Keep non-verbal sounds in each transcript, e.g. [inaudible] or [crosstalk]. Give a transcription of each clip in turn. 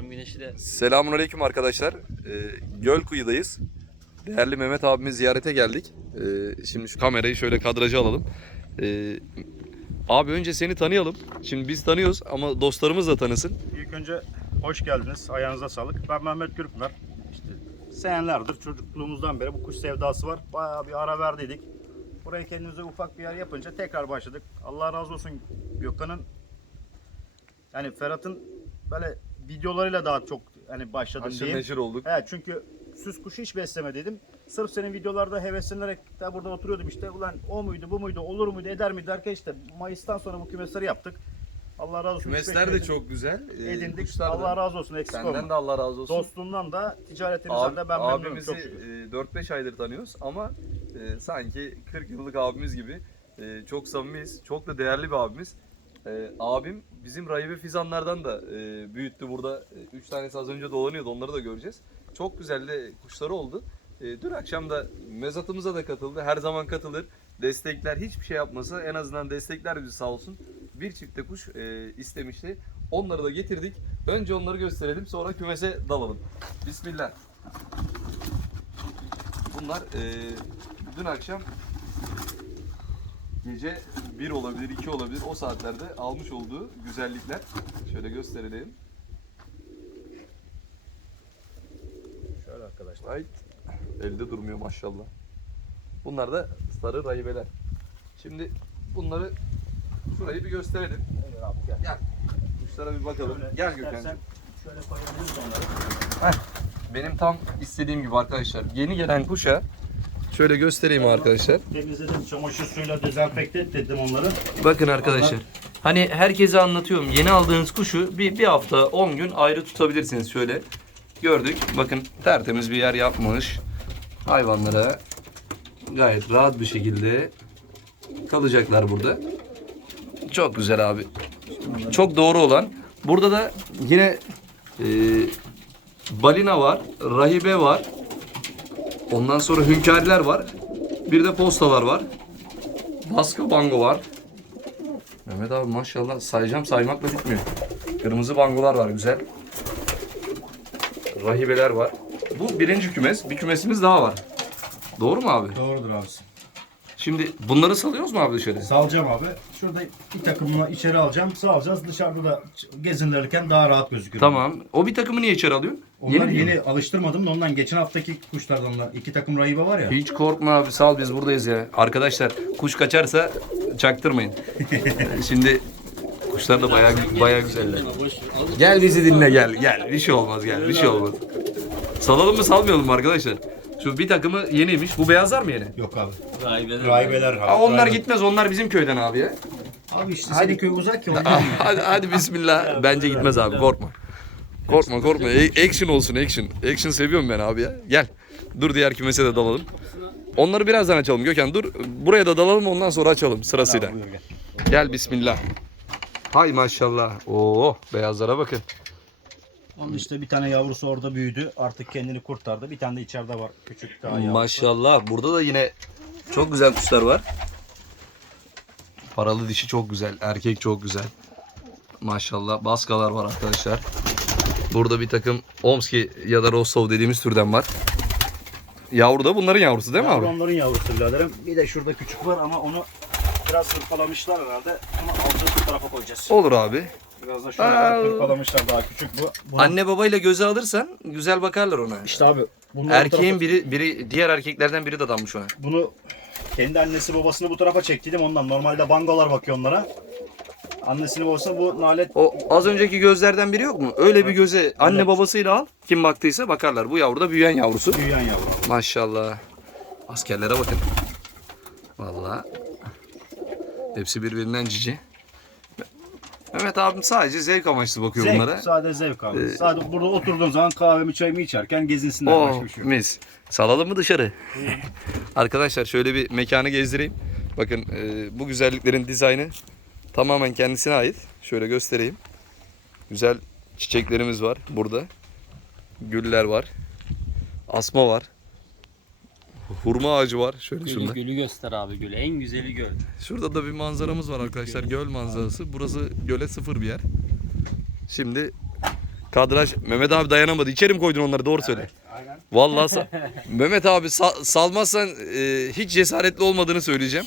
Güneşi de Selamünaleyküm arkadaşlar. Ee, Gölkuyu'dayız. Değerli Mehmet abimiz ziyarete geldik. Ee, şimdi şu kamerayı şöyle kadraja alalım. Ee, abi önce seni tanıyalım. Şimdi biz tanıyoruz ama dostlarımız da tanısın. İlk önce hoş geldiniz. Ayağınıza sağlık. Ben Mehmet Gürpınar. İşte senelerdir çocukluğumuzdan beri bu kuş sevdası var. Bayağı bir ara verdiydik. Buraya kendimize ufak bir yer yapınca tekrar başladık. Allah razı olsun Gökhan'ın yani Ferhat'ın böyle videolarıyla daha çok hani başladım Haşır diyeyim. neşir olduk. Evet çünkü süs kuşu hiç beslemediydim. Sırf senin videolarda heveslenerek de burada oturuyordum işte. Ulan o muydu bu muydu olur muydu eder miydi derken işte Mayıs'tan sonra bu kümesleri yaptık. Allah razı olsun. Kümesler de çok güzel. Ee, edindik. kuşlar da- Allah razı olsun eksik Senden olma. de Allah razı olsun. Dostluğundan da ticaretimizden Abi, de ben memnunum abimizi çok şükür. e, 4-5 aydır tanıyoruz ama e, sanki 40 yıllık abimiz gibi e, çok samimiyiz. Çok da değerli bir abimiz. E, abim bizim rahibe fizanlardan da e, büyüttü burada. 3 tanesi az önce dolanıyordu onları da göreceğiz. Çok güzel de kuşları oldu. E, dün akşam da mezatımıza da katıldı. Her zaman katılır. Destekler hiçbir şey yapmasa en azından destekler bizi sağ olsun. Bir çifte kuş e, istemişti. Onları da getirdik. Önce onları gösterelim sonra kümese dalalım. Bismillah. Bunlar eee, dün akşam gece 1 olabilir, 2 olabilir o saatlerde almış olduğu güzellikler. Şöyle gösterelim. Şöyle arkadaşlar. Ay, elde durmuyor maşallah. Bunlar da sarı rahibeler. Şimdi bunları şurayı bir gösterelim. Evet abi gel. Gel. Kuşlara bir bakalım. Şöyle Gel Gökhan'cığım. Şöyle koyabiliriz onları. Benim tam istediğim gibi arkadaşlar. Yeni gelen kuşa şöyle göstereyim arkadaşlar. Temizledim çamaşır suyuyla dezenfekte ettim onları. Bakın arkadaşlar. Hani herkese anlatıyorum. Yeni aldığınız kuşu bir, bir hafta 10 gün ayrı tutabilirsiniz. Şöyle gördük. Bakın tertemiz bir yer yapmış. Hayvanlara gayet rahat bir şekilde kalacaklar burada. Çok güzel abi. Çok doğru olan. Burada da yine e, balina var, rahibe var. Ondan sonra hünkâriler var. Bir de postalar var. Baska bango var. Mehmet abi maşallah sayacağım saymakla bitmiyor. Kırmızı bangolar var güzel. Rahibeler var. Bu birinci kümes. Bir kümesimiz daha var. Doğru mu abi? Doğrudur abisi. Şimdi bunları salıyoruz mu abi dışarı? Salacağım abi. Şurada bir takımını içeri alacağım. Salacağız. Dışarıda da gezinirken daha rahat gözükür. Tamam. O bir takımı niye içeri alıyorsun? Onlar mi? yeni, alıştırmadım da ondan geçen haftaki kuşlardan da iki takım rahibe var ya. Hiç korkma abi sağ ol biz buradayız ya. Arkadaşlar kuş kaçarsa çaktırmayın. [laughs] Şimdi kuşlar da bayağı bayağı güzeller. Gel bizi dinle gel gel. Bir şey olmaz gel bir şey olmaz. Salalım mı salmayalım mı arkadaşlar? Şu bir takımı yeniymiş. Bu beyazlar mı yeni? Yok abi. rahibeler. Rahibeler abi. Aa, onlar gitmez. Onlar bizim köyden abi ya. Abi işte senin köy uzak ya [laughs] hadi, hadi bismillah. Bence gitmez abi. Korkma. Korkma korkma. E- Action olsun action. Action seviyorum ben abi ya. Gel. Dur diğer kümese de dalalım. Onları birazdan açalım. Gökhan dur. Buraya da dalalım ondan sonra açalım sırasıyla. Buyur gel. Gel bismillah. Hay maşallah. Oo beyazlara bakın. Onun işte bir tane yavrusu orada büyüdü. Artık kendini kurtardı. Bir tane de içeride var. Küçük daha yavru. Maşallah. Burada da yine çok güzel kuşlar var. Paralı dişi çok güzel. Erkek çok güzel. Maşallah. Baskalar var arkadaşlar. Burada bir takım Omski ya da Rostov dediğimiz türden var. Yavru da bunların yavrusu değil mi abi? onların yavrusu biraderim. Bir de şurada küçük var ama onu biraz hırpalamışlar herhalde. Ama alacağız bu tarafa koyacağız. Olur abi. Biraz da şöyle Aa. hırpalamışlar daha küçük bu. Buna- Anne babayla göze alırsan güzel bakarlar ona. İşte abi. Erkeğin bu biri biri diğer erkeklerden biri de dadanmış ona. tarafa- bunu kendi annesi babasını bu tarafa çektiydim ondan. Normalde bangolar bakıyor onlara. Annesini babasını bu nalet O az önceki gözlerden biri yok mu? Öyle bir göze anne Evet. babasıyla al. Kim baktıysa bakarlar. Bu yavru da büyüyen yavrusu. büyüyen yavru. Maşallah. Askerlere bakın. Vallahi hepsi birbirinden cici. Mehmet abim sadece zevk amaçlı bakıyor Zevk, bunlara. sade zevk abi. Ee, Sadece burada oturduğun zaman kahvemi çayımı içerken gezinsinler. Oh başka bir şey yok. mis. Salalım mı dışarı? [laughs] Arkadaşlar şöyle bir mekanı gezdireyim. Bakın e, bu güzelliklerin dizaynı tamamen kendisine ait. Şöyle göstereyim. Güzel çiçeklerimiz var burada. Güller var. Asma var. Hurma ağacı var. Şöyle Gölü, şurada. gölü göster abi gölü. En güzeli göl. Şurada da bir manzaramız var arkadaşlar. Göl manzarası. Burası göle sıfır bir yer. Şimdi Kadraj Mehmet abi dayanamadı. İçeri mi koydun onları? Doğru söyle. Aynen. Vallahi sa- [laughs] Mehmet abi sa- salmazsan e, hiç cesaretli olmadığını söyleyeceğim.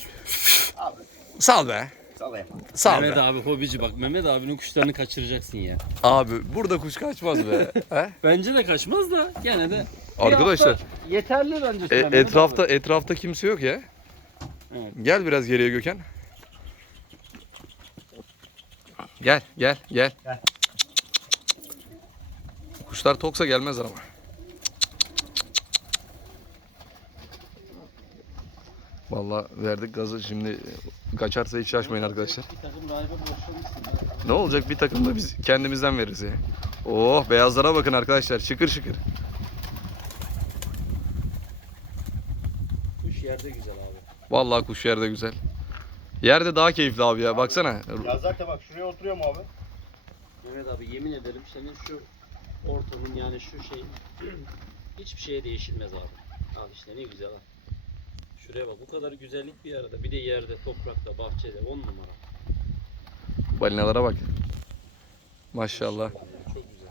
Abi Sal be. Salayım. Sal Mehmet be. abi hobici bak Mehmet abinin kuşlarını kaçıracaksın ya. Abi burada kuş kaçmaz be. [laughs] He? Bence de kaçmaz da gene de. bir Arkadaşlar, hafta yeterli bence. E, Mehmet etrafta abi. etrafta kimse yok ya. Evet. Gel biraz geriye Gökhan. Gel gel gel. Gel. Kuşlar toksa gelmezler ama. Vallahi verdik gazı şimdi kaçarsa hiç şaşmayın arkadaşlar. Bir takım rahibe. Ne olacak bir takım da biz kendimizden veririz ya. Oh beyazlara bakın arkadaşlar şıkır şıkır. Kuş yerde güzel abi. Vallahi kuş yerde güzel. Yerde daha keyifli abi ya baksana. Ya zaten bak şuraya oturuyor mu abi? Mehmet abi yemin ederim senin şu ortamın yani şu şey [clears throat] hiçbir şeye değişilmez abi. Al işte ne güzel ha. Şuraya bak bu kadar güzellik bir arada. Bir de yerde, toprakta, bahçede 10 numara. Balinalara bak. Maşallah. Çok güzel.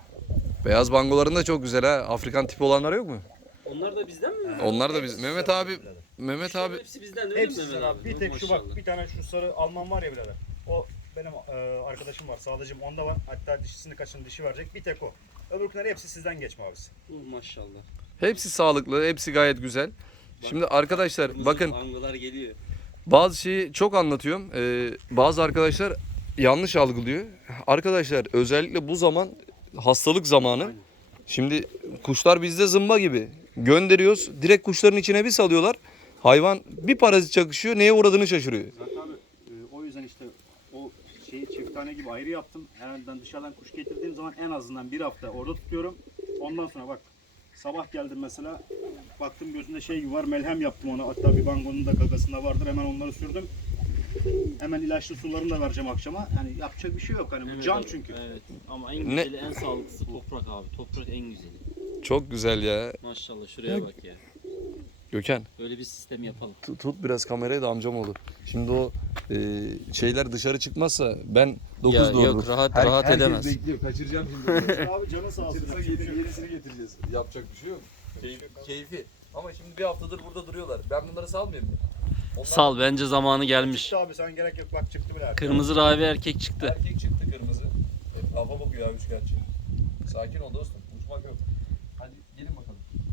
Beyaz bangoların da çok güzel ha. Afrikan tipi olanlar yok mu? Onlar da bizden mi? Onlar da biz. Mehmet abi Mehmet abi Hepsi bizden değil mi Hepsi Mehmet abi. Bir tek şu bak bir tane şu sarı Alman var ya birader. O benim e, arkadaşım var sağlıcım onda var. Hatta dişisini kaçın dişi verecek. Bir tek o. Öbürküleri hepsi sizden geçme abisi. Uh, maşallah. hepsi sağlıklı, hepsi gayet güzel. Şimdi arkadaşlar bakın Angular geliyor. bazı şeyi çok anlatıyorum. Ee, bazı arkadaşlar yanlış algılıyor. Arkadaşlar özellikle bu zaman hastalık zamanı. Şimdi kuşlar bizde zımba gibi. Gönderiyoruz. Direkt kuşların içine bir salıyorlar. Hayvan bir parazit çakışıyor. Neye uğradığını şaşırıyor. Zaten abi e, o yüzden işte o şeyi çiftane gibi ayrı yaptım. Herhalde dışarıdan kuş getirdiğim zaman en azından bir hafta orada tutuyorum. Ondan sonra bak sabah geldim mesela baktım gözünde şey var melhem yaptım ona. Hatta bir bangonun da gagasında vardır hemen onları sürdüm. Hemen ilaçlı sularını da vereceğim akşama. Yani yapacak bir şey yok. Hani bu can abi, çünkü. Evet. Ama en Ne- güzeli, en sağlıklısı toprak abi. Toprak en güzeli. Çok güzel ya. Maşallah şuraya bak ya. Gökhan Böyle bir sistem yapalım. tut, tut biraz kamerayı da amcam olur. Şimdi o e, şeyler dışarı çıkmazsa ben 9 Ya doğru. yok, rahat- rahat edemez. bekliyor. Kaçıracağım şimdi. [laughs] abi canı sağ olsun. Kaçırırsa geri, yenisini getireceğiz. Yapacak bir şey yok. keyfi. Ama şimdi bir haftadır burada duruyorlar. Ben bunları salmayayım mı? Onlar Sal bence zamanı gelmiş. Çıktı abi sen gerek yok bak çıktı bile. Kırmızı rahibe erkek çıktı. Erkek çıktı kırmızı. Etrafa bakıyor abi üçkağıtçı. Sakin ol dostum. Uçmak yok.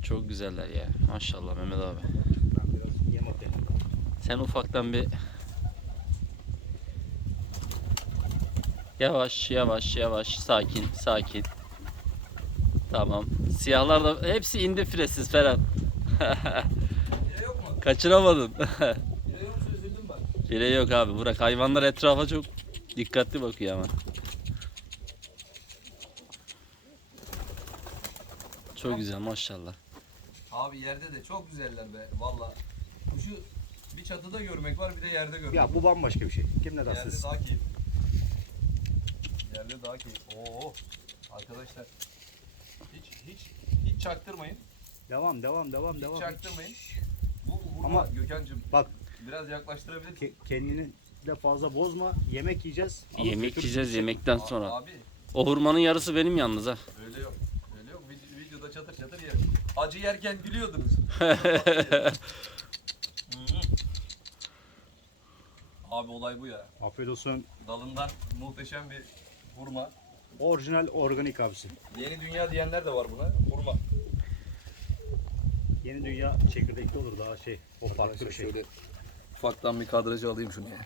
Çok güzeller ya. Maşallah Mehmet abi. Sen ufaktan bir Yavaş yavaş yavaş sakin sakin. Tamam. Siyahlar da hepsi indi fresiz Ferhat. [laughs] Kaçıramadın. [laughs] Yine yok abi. Bırak hayvanlar etrafa çok dikkatli bakıyor ama. Çok güzel maşallah. Abi yerde de çok güzeller be valla. Kuşu bir çatıda görmek var bir de yerde görmek. Ya bu bambaşka bir şey. Kim ne Yerde dersiz? daha keyif. Yerde daha keyif. Oo. Arkadaşlar. Hiç hiç hiç çaktırmayın. Devam devam devam Hiç devam. çaktırmayın. Bu vurma Ama Gökhan'cığım. bak Biraz yaklaştırabilir ke- kendini de fazla bozma. Yemek yiyeceğiz. Ama Yemek götür- yiyeceğiz yemekten sonra. Abi O hurmanın yarısı benim yalnız ha. öyle yok. Öyle yok. Vid- videoda çatır çatır yerim. Acı yerken gülüyordunuz. [laughs] Abi olay bu ya. Afiyet olsun. Dalından muhteşem bir hurma. Orijinal organik abisi. Yeni dünya diyenler de var buna. Hurma. Yeni dünya çekirdekli olur daha şey. O farklı bir şey. Şöyle ufaktan bir kadrajı alayım şunu ya.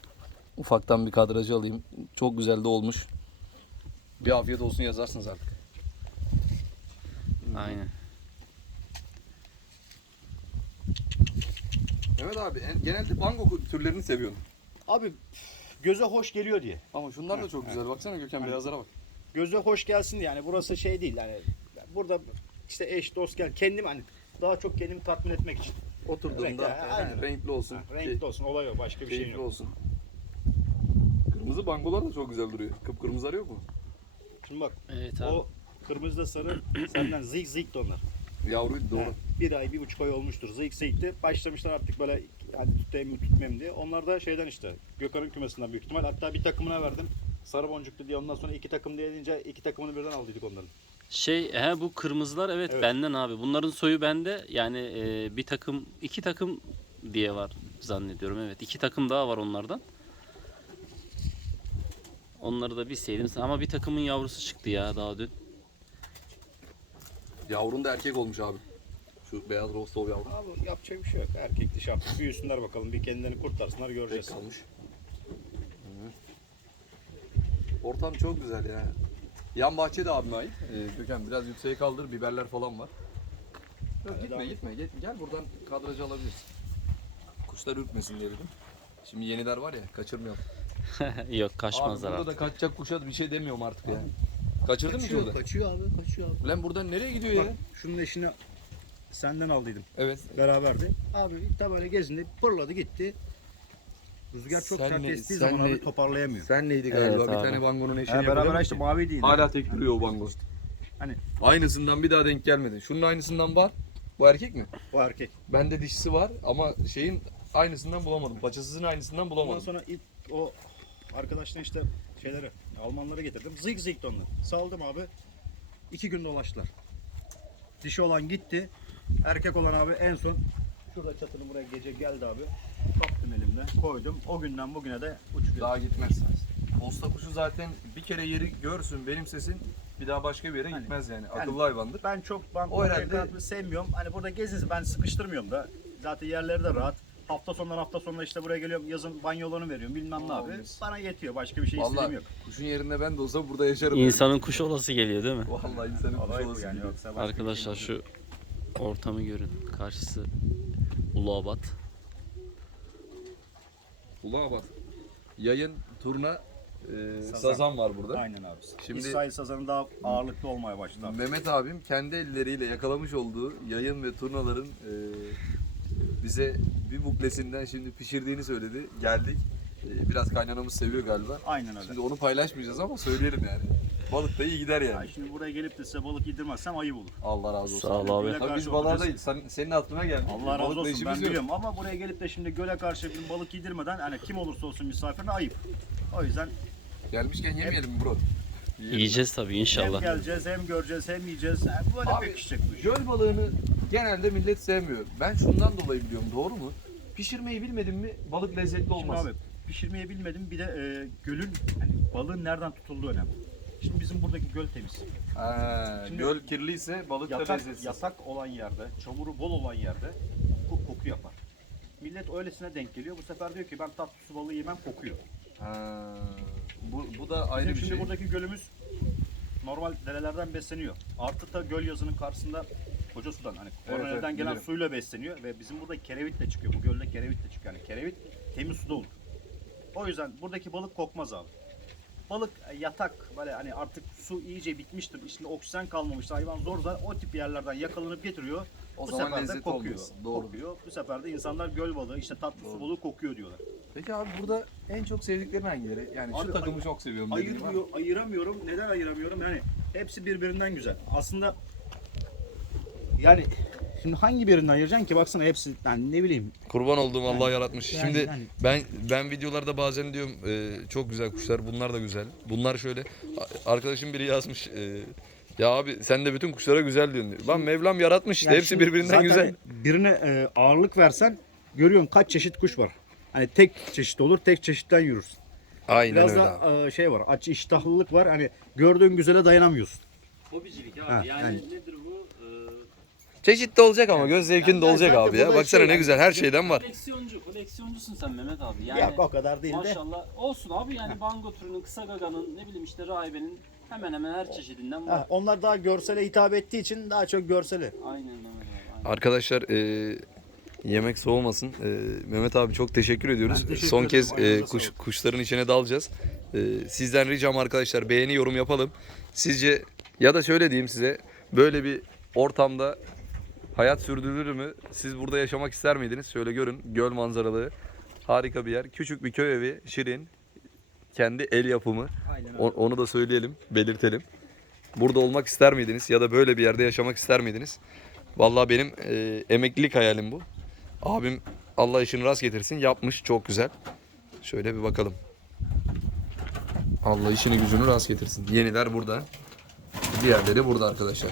Ufaktan bir kadrajı alayım. Çok güzel de olmuş. Bir afiyet olsun yazarsınız artık. Aynen. Mehmet abi en- genelde bango türlerini seviyorum. Abi göze hoş geliyor diye. Ama şunlar da çok güzel. Baksana Gökhan beyazlara bak. Göze hoş gelsin diye. yani burası şey değil yani burada işte eş dost gel kendim hani daha çok kendimi tatmin etmek için. Oturduğunda Renk- ha, aynen. renkli olsun. Ha, renkli olsun olay o başka bir şey keyifli yok. olsun. Kırmızı bangolar da çok güzel duruyor. Kıpkırmızılar yok mu? Şimdi bak Evet abi. o kırmızı da sarı [clears throat] senden zik zik de onlar. Yavruydu doğru. Ha, bir ay bir buçuk ay olmuştur. Zik zikti. Başlamışlar artık böyle hadi tutayım mı tutmayayım diye. Onlar da şeyden işte Gökhan'ın kümesinden büyük ihtimal. Hatta bir takımına verdim. Sarı boncuklu diye ondan sonra iki takım diye deyince iki takımını birden aldıydık onların. Şey he bu kırmızılar evet, Evet. benden abi. Bunların soyu bende. Yani e, bir takım iki takım diye var zannediyorum evet. iki takım daha var onlardan. Onları da bilseydim ama bir takımın yavrusu çıktı ya daha dün. Yavrun da erkek olmuş abi. Şu beyaz Rostov yavru. Abi yapacak bir şey yok. Erkek dişi yaptık. Büyüsünler bakalım. Bir kendilerini kurtarsınlar göreceğiz. Pek kalmış. Ortam çok güzel ya. Yan bahçe de abime ait. Ee, Gökhan biraz yükseğe kaldır. Biberler falan var. Yok, gitme abi. gitme. Gel, gel buradan kadrajı alabilirsin. Kuşlar ürkmesin diye dedim. Şimdi yeniler var ya kaçırmayalım. [laughs] Yok Abi kaçmazlar burada abi. da kaçacak kuşa bir şey demiyorum artık ya. Kaçırdın mı şurada? kaçıyor abi, kaçıyor abi. Lan buradan nereye gidiyor ya? Bak, şunun eşini senden aldıydım. Evet. Beraberdi. Abi ilk böyle gezindi, fırladı gitti. Rüzgar çok Senle- sert estiği zaman senle- abi toparlayamıyor. Sen neydi Evet galiba bir abi. tane bangonun eşini Ha, beraber işte mavi değil. Hala tek duruyor o bango. Hani- Aynısından bir daha denk gelmedi. Şunun aynısından var. Bu erkek mi? O erkek. Bende dişisi var ama şeyin aynısından bulamadım. Paçasızın aynısından Ondan bulamadım. sonra ilk o arkadaşlar işte şeyleri Almanlara getirdim. Zık zık onlar. Saldım abi. İki gün dolaştılar. Dişi olan gitti. Erkek olan abi en son şurada çatının buraya gece geldi abi. Kaptım elimle koydum. O günden bugüne de uçuyor. Daha gitmez. Posta kuşu zaten bir kere yeri görsün benim sesin bir daha başka bir yere Hani- gitmez yani. yani- Akıllı hayvandır. Ben çok ben O herhalde- sevmiyorum. Hani burada gezinsin ben sıkıştırmıyorum da. Zaten yerleri de rahat. Hafta sonları hafta sonları işte buraya geliyorum yazın banyolarını veriyorum bilmem ne abi. Bana yetiyor başka bir şey istediğim Vallahi yok. kuşun yerinde ben de olsam burada yaşarım. İnsanın kuş olası geliyor değil mi? Vallahi insanın kuşu Olay bu olası yani yoksa başka bir Arkadaşlar şey yok. şu ortamı görün. Karşısı Uluabat. Ulağa bak. Yayın, turna, e, Sazan. sazan. var burada. Aynen abi. Şimdi- Şimdi İsrail sazanı daha ağırlıklı olmaya başladı. abi. Mehmet abim kendi elleriyle yakalamış olduğu yayın ve turnaların e, bize bir buklesinden şimdi pişirdiğini söyledi. Geldik. E, biraz kaynanamız seviyor galiba. Aynen öyle. Şimdi onu paylaşmayacağız ama söyleyelim yani. Balık da iyi gider Ya yani. şimdi buraya gelip de size balık yedirmezsem ayıp olur. Allah razı olsun. Sağ ol abi. Tabii biz balığa değil. Sen, senin aklına geldi. Allah razı Balıkla olsun işimiz ben yok. biliyorum ama buraya gelip de şimdi göle karşı bir balık yedirmeden hani kim olursa olsun misafirine ayıp. O yüzden Gelmişken yemeyelim mi bro? Yiyelim. Yiyeceğiz tabii hem inşallah. geleceğiz hem göreceğiz hem yiyeceğiz. Yani böyle Abi, pekişecek bu iş. Göl balığını genelde millet sevmiyor. Ben şundan dolayı biliyorum. Doğru mu? Pişirmeyi bilmedim mi balık lezzetli Şimdi olmaz. abi pişirmeyi bilmedim bir de e, gölün hani balığın nereden tutulduğu önemli. Şimdi bizim buradaki göl temiz. Ha, Şimdi- göl kirliyse balık da Yatak, lezzetsiz. yatak olan yerde, çamuru bol olan yerde koku, koku yapar. Millet öylesine denk geliyor. Bu sefer diyor ki ben tatlı su balığı yemem kokuyor. Ha, bu, bu da ayrı Bizim bir şimdi şey. buradaki gölümüz normal derelerden besleniyor. Artı da göl yazının karşısında koca sudan hani Evet, Korone'den evet, gelen bilirim. suyla besleniyor ve bizim burada kerevitle çıkıyor. Bu gölde kerevitle çıkıyor. Yani kerevit temiz suda olur. O yüzden buradaki balık kokmaz abi. Balık e, yatak böyle hani artık su iyice bitmiştir. İçinde oksijen kalmamış. Hayvan zor zor o tip yerlerden yakalanıp getiriyor. O Bu zaman sefer de kokuyor. olmaz. Doğru. Kokuyor. Bu sefer de insanlar göl balığı işte tatlı su Doğru. balığı kokuyor diyorlar. Peki abi burada en çok sevdiklerin hangileri? Yani şu Abi, takımı ay- çok seviyorum? Ayırmıyor, ayıramıyorum. Neden ayıramıyorum? Yani hepsi birbirinden güzel. Aslında yani şimdi hangi birinden ayıracaksın ki? Baksana hepsi yani ne bileyim. Kurban olduğum Allah yaratmış. yani- Şimdi yani- ben ben videolarda bazen diyorum e, çok güzel kuşlar. Bunlar da güzel. Bunlar şöyle a- arkadaşım biri yazmış e, ya abi sen de bütün kuşlara güzel diyorsun diyor. Lan Mevlam yaratmış işte Yani hepsi şimdi birbirinden zaten güzel. Birine e, ağırlık versen görüyorsun kaç çeşit kuş var. Hani tek çeşit olur, tek çeşitten yürürsün. Aynen Biraz öyle da abi. e, şey var, aç iştahlılık var. Hani gördüğün güzele dayanamıyorsun. Hobicilik abi. Ha, yani, yani. nedir bu? Çeşit de olacak ama göz zevkin de olacak abi ya. Baksana şey ne yani- güzel her şeyden var. koleksiyoncu, koleksiyoncusun sen Mehmet abi. Yani Yok o kadar değil de. maşallah olsun abi yani bango türünün, kısa gaganın, ne bileyim işte rahibenin hemen hemen her çeşidinden var. Ha, onlar daha görsele hitap ettiği için daha çok görseli. Aynen abi. Aynen. Arkadaşlar e, yemek soğumasın. E, Mehmet abi çok teşekkür ediyoruz. Ben teşekkür Son ederim. kez e, Ayağınıza kuş, sağlık. kuşların içine dalacağız. E, sizden ricam arkadaşlar beğeni yorum yapalım. Sizce ya da şöyle diyeyim size böyle bir ortamda hayat sürdürülür mü? Siz burada yaşamak ister miydiniz? Şöyle görün göl manzaralı harika bir yer. Küçük bir köy evi şirin. Kendi el yapımı. Aynen O- onu da söyleyelim, belirtelim. Burada olmak ister miydiniz ya da böyle bir yerde yaşamak ister miydiniz? Vallahi benim e, emeklilik hayalim bu. Abim Allah işini rast getirsin yapmış çok güzel. Şöyle bir bakalım. Allah işini gücünü rast getirsin. Yeniler burada. Diğerleri burada arkadaşlar.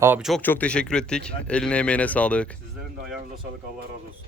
Abi çok çok teşekkür ettik. Eline emeğine sağlık. Sizlerin de ayağınıza sağlık. Allah razı olsun.